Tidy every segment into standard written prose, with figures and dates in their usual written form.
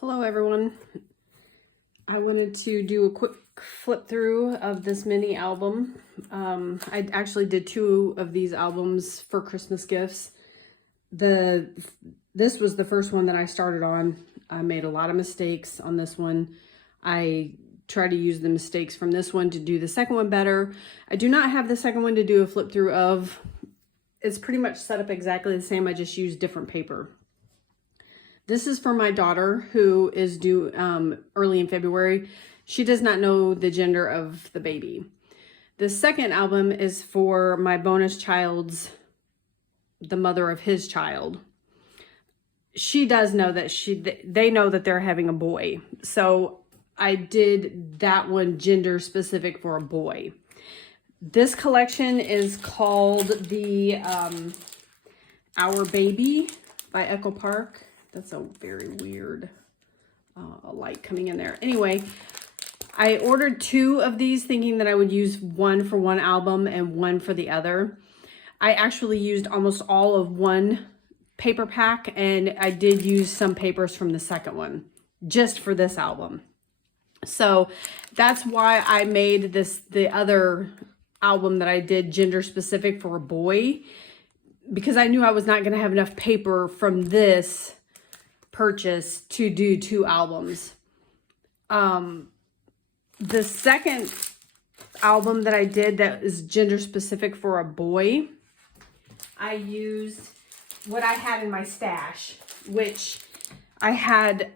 Hello everyone. I wanted to do a quick flip through of this mini album. I actually did 2 of these albums for Christmas gifts. This was the first one that I started on. I made a lot of mistakes on this one. I tried to use the mistakes from this one to do the second one better. I do not have the second one to do a flip through of. It's pretty much set up exactly the same. I just used different paper. This is for my daughter who is due early in February. She does not know the gender of the baby. The second album is for my bonus child's, the mother of his child. She does know that they know that they're having a boy. So I did that one gender specific for a boy. This collection is called the Our Baby by Echo Park. That's a very weird light coming in there. Anyway, I ordered 2 of these thinking that I would use one for one album and one for the other. I actually used almost all of one paper pack, and I did use some papers from the second one just for this album. So that's why I made the other album that I did gender specific for a boy, because I knew I was not going to have enough paper from this purchase to do 2 albums. The second album that I did that is gender specific for a boy, I used what I had in my stash, which I had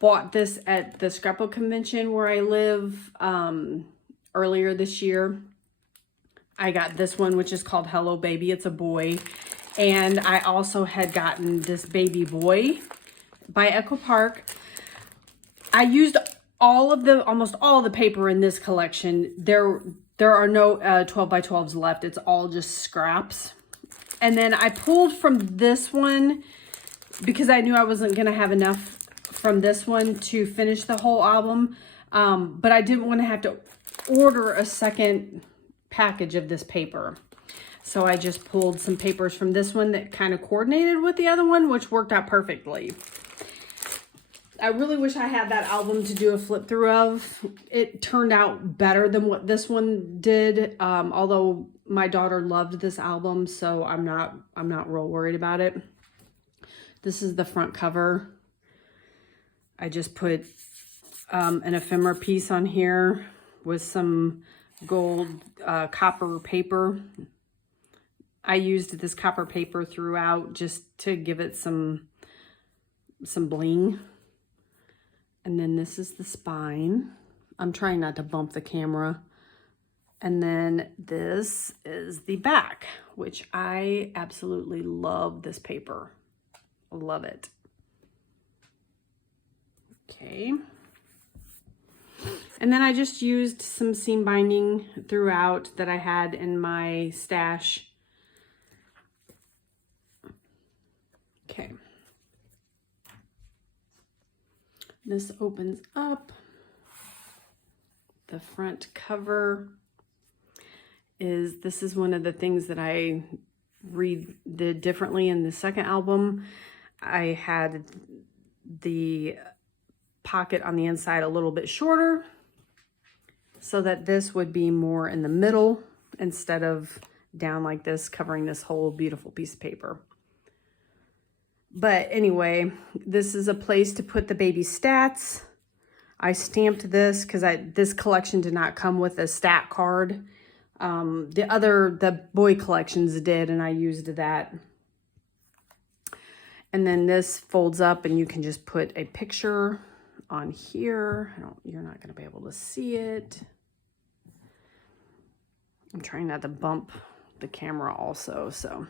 bought this at the scrapbook convention where I live earlier this year. I got this one, which is called Hello Baby. It's a boy. And I also had gotten this baby boy by Echo Park. I used almost all of the paper in this collection. There are no 12 by 12s left. It's all just scraps. And then I pulled from this one because I knew I wasn't going to have enough from this one to finish the whole album. But I didn't want to have to order a second package of this paper. So I just pulled some papers from this one that kind of coordinated with the other one, which worked out perfectly. I really wish I had that album to do a flip through of. It turned out better than what this one did. Although my daughter loved this album, so I'm not real worried about it. This is the front cover. I just put an ephemera piece on here with some gold copper paper. I used this copper paper throughout just to give it some bling. And then this is the spine. I'm trying not to bump the camera. And then this is the back, which I absolutely love this paper. Love it. Okay. And then I just used some seam binding throughout that I had in my stash. Okay. This opens up. The front cover this is one of the things that I did differently in the second album. I had the pocket on the inside a little bit shorter so that this would be more in the middle instead of down like this, covering this whole beautiful piece of paper. But anyway, this is a place to put the baby stats. I stamped this because this collection did not come with a stat card. The boy collections did, and I used that. And then this folds up, and you can just put a picture on here. You're not going to be able to see it. I'm trying not to bump the camera also. So,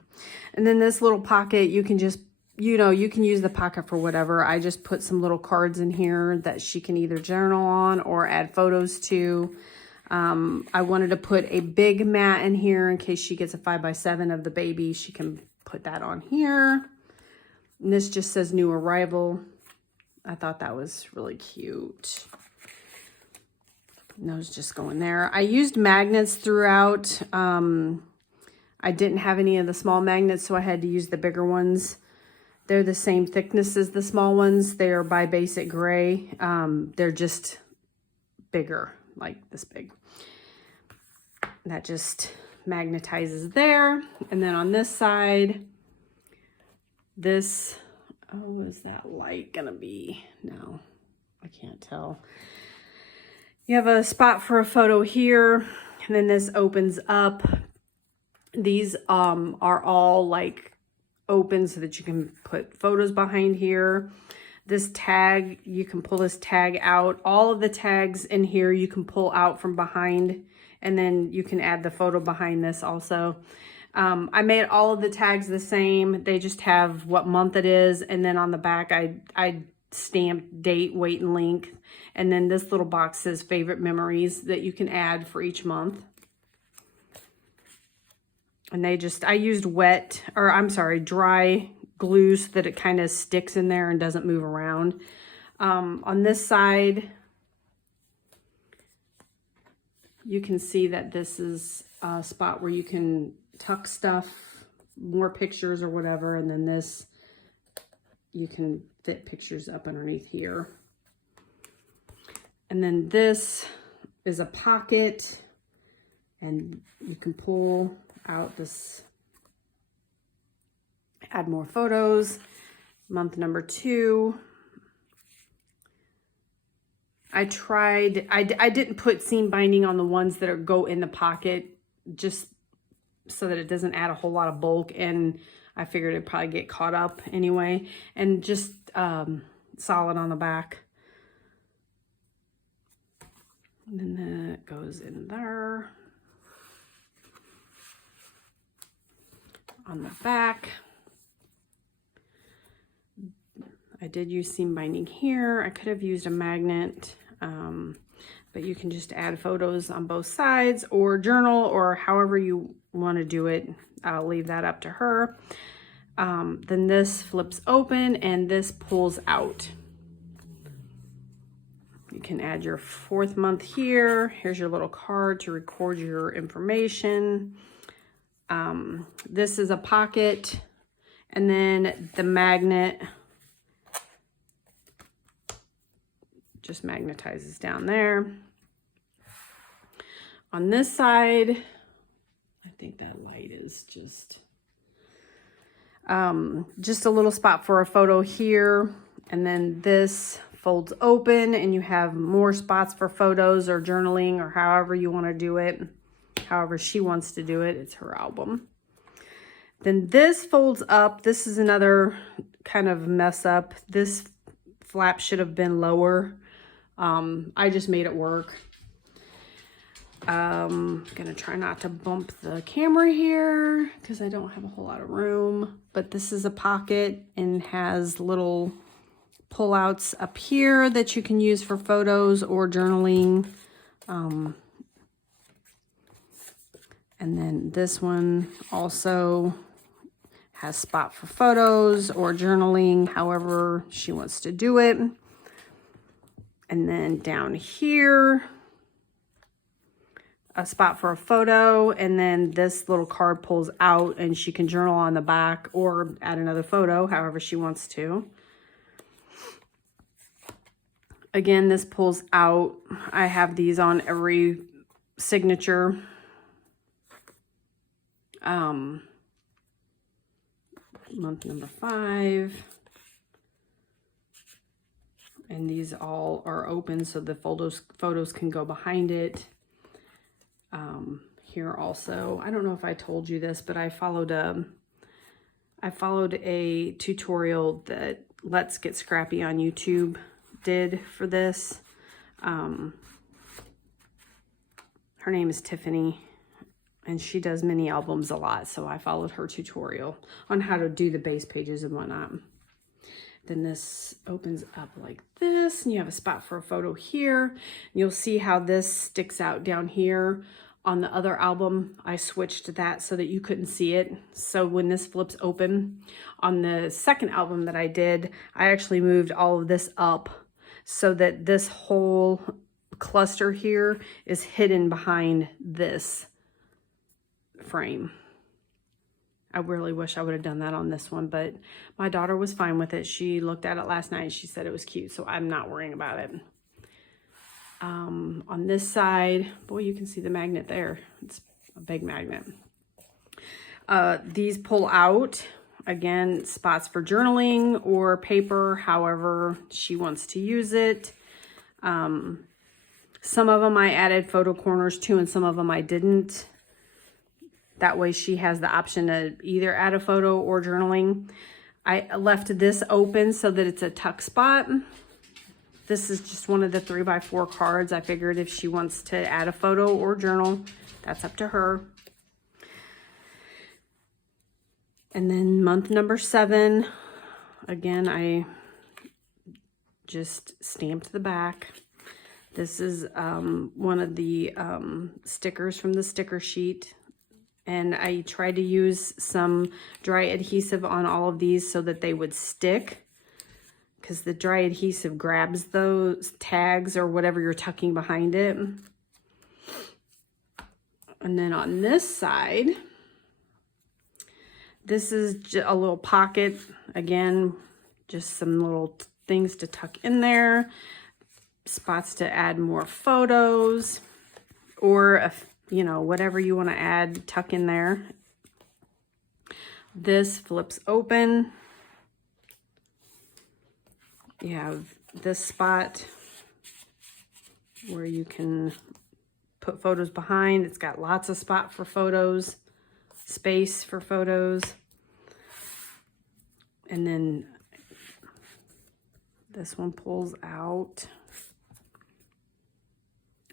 and then this little pocket, you can just, you can use the pocket for whatever. I just put some little cards in here that she can either journal on or add photos to. I wanted to put a big mat in here in case she gets a 5x7 of the baby. She can put that on here. And this just says new arrival. I thought that was really cute. And those just go in there. I used magnets throughout. I didn't have any of the small magnets, so I had to use the bigger ones. They're the same thickness as the small ones. They are by Basic Gray. They're just bigger, like this big. That just magnetizes there. And then on this side, this, oh, is that light gonna be? No, I can't tell. You have a spot for a photo here, and then this opens up. These are all like open so that you can put photos behind here. This tag, you can pull this tag out. All of the tags in here you can pull out from behind, and then you can add the photo behind this also. I made all of the tags the same. They just have what month it is, and then on the back I stamped date, weight, and length. And then this little box says favorite memories that you can add for each month. And I used dry glue so that it kind of sticks in there and doesn't move around. On this side, you can see that this is a spot where you can tuck stuff, more pictures or whatever. And then this, you can fit pictures up underneath here. And then this is a pocket, and you can pull out this, add more photos. Month number 2. I didn't put seam binding on the ones that go in the pocket, just so that it doesn't add a whole lot of bulk, and I figured it'd probably get caught up anyway. And just solid on the back. And then that goes in there. On the back, I did use seam binding here. I could have used a magnet, but you can just add photos on both sides, or journal, or however you want to do it. I'll leave that up to her. Then this flips open and this pulls out. You can add your 4th month here. Here's your little card to record your information. This is a pocket, and then the magnet just magnetizes down there. On this side, I think that light is just a little spot for a photo here, and then this folds open and you have more spots for photos or journaling or however you want to do it. However she wants to do it. It's her album. Then this folds up. This is another kind of mess up. This flap should have been lower. I just made it work. Gonna try not to bump the camera here because I don't have a whole lot of room. But this is a pocket and has little pull-outs up here that you can use for photos or journaling. And then this one also has spot for photos or journaling, however she wants to do it. And then down here, a spot for a photo, and then this little card pulls out and she can journal on the back or add another photo, however she wants to. Again, this pulls out. I have these on every signature. Month number 5. And these all are open so the photos can go behind it. Here also, I don't know if I told you this, but I followed a tutorial that Let's Get Scrappy on YouTube did for this. Her name is Tiffany, and she does mini albums a lot, so I followed her tutorial on how to do the base pages and whatnot. Then this opens up like this, and you have a spot for a photo here. You'll see how this sticks out down here. On the other album, I switched that so that you couldn't see it. So when this flips open, on the second album that I did, I actually moved all of this up so that this whole cluster here is hidden behind this frame. I really wish I would have done that on this one, but my daughter was fine with it. She looked at it last night and she said it was cute, so I'm not worrying about it. On this side, boy, you can see the magnet there. It's a big magnet. These pull out. Again, spots for journaling or paper, however she wants to use it. Some of them I added photo corners to, and some of them I didn't. That way she has the option to either add a photo or journaling. I left this open so that it's a tuck spot. This is just one of the 3x4 cards. I figured if she wants to add a photo or journal, that's up to her. And then month number 7, again, I just stamped the back. This is one of the stickers from the sticker sheet. And I tried to use some dry adhesive on all of these so that they would stick, because the dry adhesive grabs those tags or whatever you're tucking behind it. And then on this side, this is just a little pocket. Again, just some little things to tuck in there. Spots to add more photos, or you know, whatever you want to add, tuck in there. This flips open. You have this spot where you can put photos behind. It's got lots of spot for photos, space for photos. And then this one pulls out.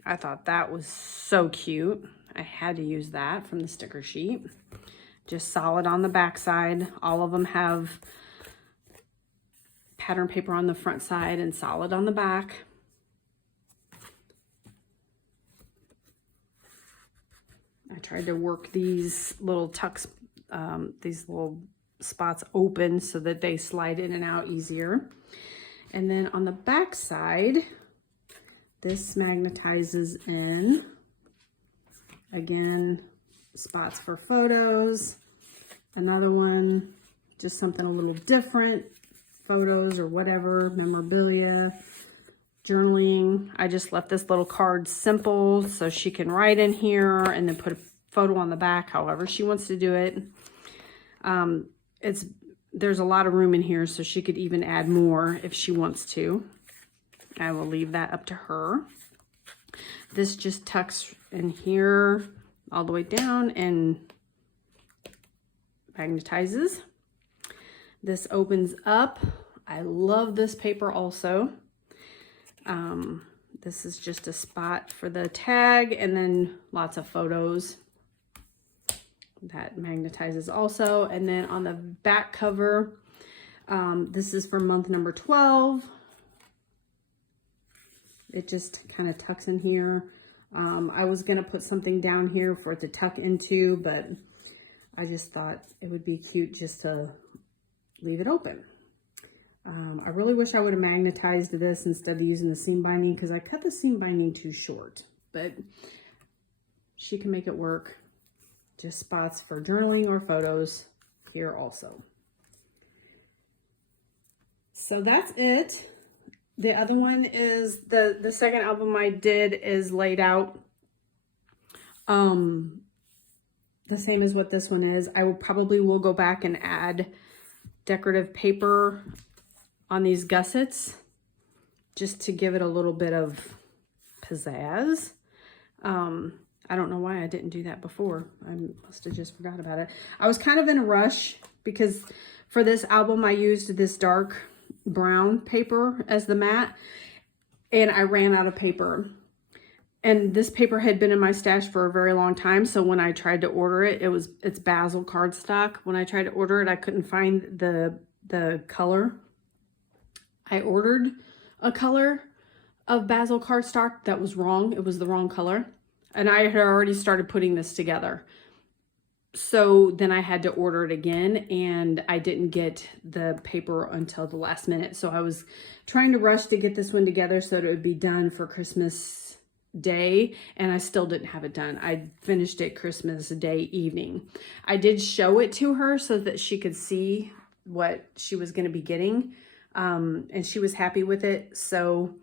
I thought that was so cute. I had to use that from the sticker sheet. Just solid on the back side. All of them have pattern paper on the front side and solid on the back. I tried to work these little tucks, these little spots open so that they slide in and out easier. And then on the back side, this magnetizes in. Again, spots for photos. Another one, just something a little different. Photos or whatever, memorabilia, journaling. I just left this little card simple so she can write in here and then put a photo on the back, however she wants to do it. There's a lot of room in here, so she could even add more if she wants to. I will leave that up to her. This just tucks in here all the way down and magnetizes. This opens up. I love this paper also. This is just a spot for the tag, and then lots of photos. That magnetizes also. And then on the back cover, this is for month number 12. It just kind of tucks in here. I was going to put something down here for it to tuck into, but I just thought it would be cute just to leave it open. I really wish I would have magnetized this instead of using the seam binding, because I cut the seam binding too short, but she can make it work. Just spots for journaling or photos here also. So that's it. The other one is the second album I did is laid out the same as what this one is. I probably will go back and add decorative paper on these gussets just to give it a little bit of pizzazz. I don't know why I didn't do that before. I must have just forgot about it. I was kind of in a rush because for this album I used this dark brown paper as the mat, and I ran out of paper. And this paper had been in my stash for a very long time, so when I tried to order it, it's Basil cardstock. When I tried to order it, I couldn't find the color. I ordered a color of Basil cardstock that was wrong. It was the wrong color. And I had already started putting this together. So then I had to order it again, and I didn't get the paper until the last minute. So I was trying to rush to get this one together so that it would be done for Christmas Day, and I still didn't have it done. I finished it Christmas Day evening. I did show it to her so that she could see what she was going to be getting, and she was happy with it, so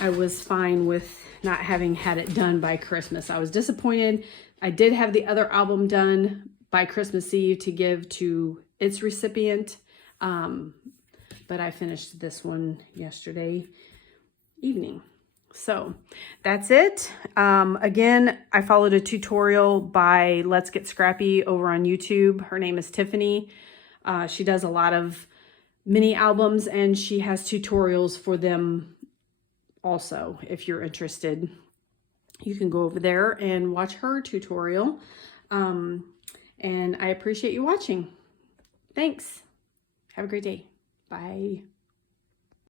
I was fine with not having had it done by Christmas. I was disappointed. I did have the other album done by Christmas Eve to give to its recipient, but I finished this one yesterday evening. So that's it. Again, I followed a tutorial by Let's Get Scrappy over on YouTube. Her name is Tiffany. She does a lot of mini albums, and she has tutorials for them also. If you're interested, you can go over there and watch her tutorial. And I appreciate you watching. Thanks. Have a great day. Bye.